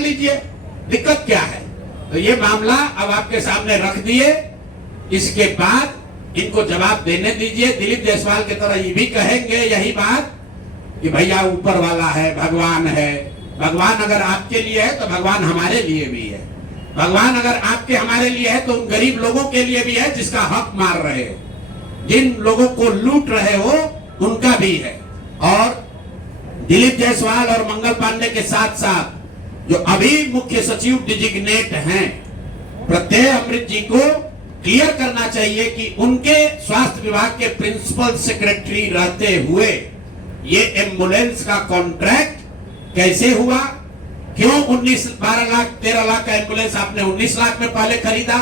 लीजिए, दिक्कत क्या है। तो ये मामला अब आपके सामने रख दिए, इसके बाद इनको जवाब देने दीजिए। दिलीप जायसवाल की तरह ये भी कहेंगे यही बात कि भैया ऊपर वाला है, भगवान है। भगवान अगर आपके लिए है तो भगवान हमारे लिए भी है। भगवान अगर आपके हमारे लिए है तो उन गरीब लोगों के लिए भी है जिसका हक मार रहे हो, जिन लोगों को लूट रहे हो उनका भी है। और दिलीप जायसवाल और मंगल पांडे के साथ साथ जो अभी मुख्य सचिव डिजिग्नेट हैं प्रत्यय अमृत जी को क्लियर करना चाहिए कि उनके स्वास्थ्य विभाग के प्रिंसिपल सेक्रेटरी रहते हुए ये एम्बुलेंस का कॉन्ट्रैक्ट कैसे हुआ, क्यों 12 लाख 13 लाख का एम्बुलेंस आपने 19 लाख में पहले खरीदा,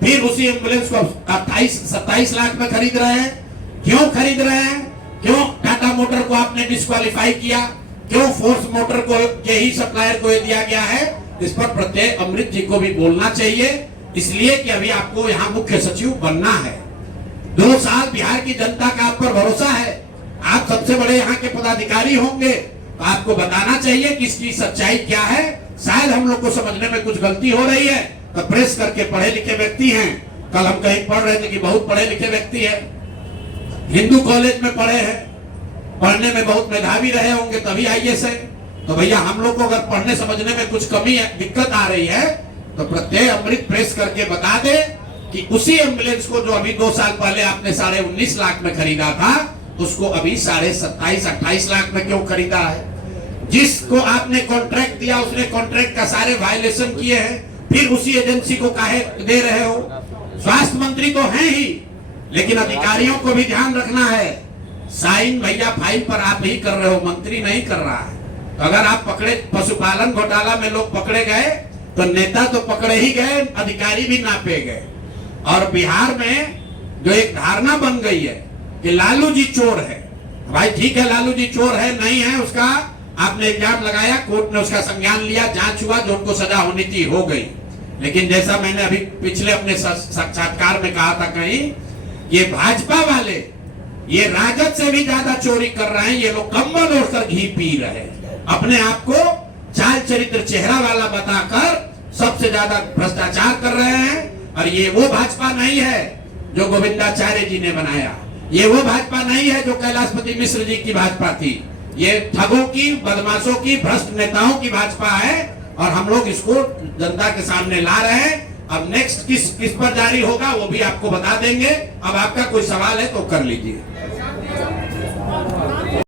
फिर उसी एम्बुलेंस को 27 लाख में खरीद रहे हैं, क्यों खरीद रहे हैं, क्यों टाटा मोटर को आपने डिस्क्वालीफाई किया, क्यों फोर्स मोटर को के ही सप्लायर को दिया गया है। इस पर प्रत्यय अमृत जी को भी बोलना चाहिए, इसलिए कि अभी आपको यहाँ मुख्य सचिव बनना है। 2 साल बिहार की जनता का आप पर भरोसा है, आप सबसे बड़े यहाँ के पदाधिकारी होंगे, तो आपको बताना चाहिए कि इसकी सच्चाई क्या है। शायद हम लोग को समझने में कुछ गलती हो रही है, तो प्रेस करके पढ़े लिखे व्यक्ति हैं। कल हम कहीं पढ़ रहे थे कि बहुत पढ़े लिखे व्यक्ति है, हिंदू कॉलेज में पढ़े हैं, पढ़ने में बहुत मेधावी रहे होंगे तभी IAS है। तो भैया हम लोग को अगर पढ़ने समझने में कुछ कमी है, दिक्कत आ रही है, तो प्रत्यय अमृत प्रेस करके बता दे कि उसी एम्बुलेंस को जो अभी 2 साल पहले आपने 19.5 लाख में खरीदा था, उसको अभी 27-28 लाख में क्यों खरीदा है। जिसको आपने कॉन्ट्रैक्ट दिया उसने कॉन्ट्रैक्ट का सारे वायलेशन किए हैं, फिर उसी एजेंसी को काहे दे रहे हो। स्वास्थ्य मंत्री तो हैं ही, लेकिन अधिकारियों को भी ध्यान रखना है। साइन भैया फाइल पर आप ही कर रहे हो, मंत्री नहीं कर रहा है। तो अगर आप पकड़े, पशुपालन घोटाला में लोग पकड़े गए तो नेता तो पकड़े ही गए, अधिकारी भी नापे गए। और बिहार में जो एक धारणा बन गई है कि लालू जी चोर है, भाई ठीक है लालू जी चोर है नहीं है, उसका आपने इल्जाम लगाया, कोर्ट ने उसका संज्ञान लिया, जांच हुआ, जो उनको सजा होनी थी हो गई। लेकिन जैसा मैंने अभी पिछले अपने साक्षात्कार में कहा था कहीं, ये भाजपा वाले ये राजद से भी ज्यादा चोरी कर रहे हैं। ये लोग कंबल ओढ़कर घी पी रहे हैं, अपने आप को चाल चरित्र चेहरा वाला बताकर सबसे ज्यादा भ्रष्टाचार कर रहे हैं। और ये वो भाजपा नहीं है जो गोविंदाचार्य जी ने बनाया, ये वो भाजपा नहीं है जो कैलाशपति मिश्र जी की भाजपा थी। ये ठगों की, बदमाशों की, भ्रष्ट नेताओं की भाजपा है, और हम लोग इसको जनता के सामने ला रहे हैं। अब नेक्स्ट किस पर जारी होगा वो भी आपको बता देंगे। अब आपका कोई सवाल है तो कर लीजिए।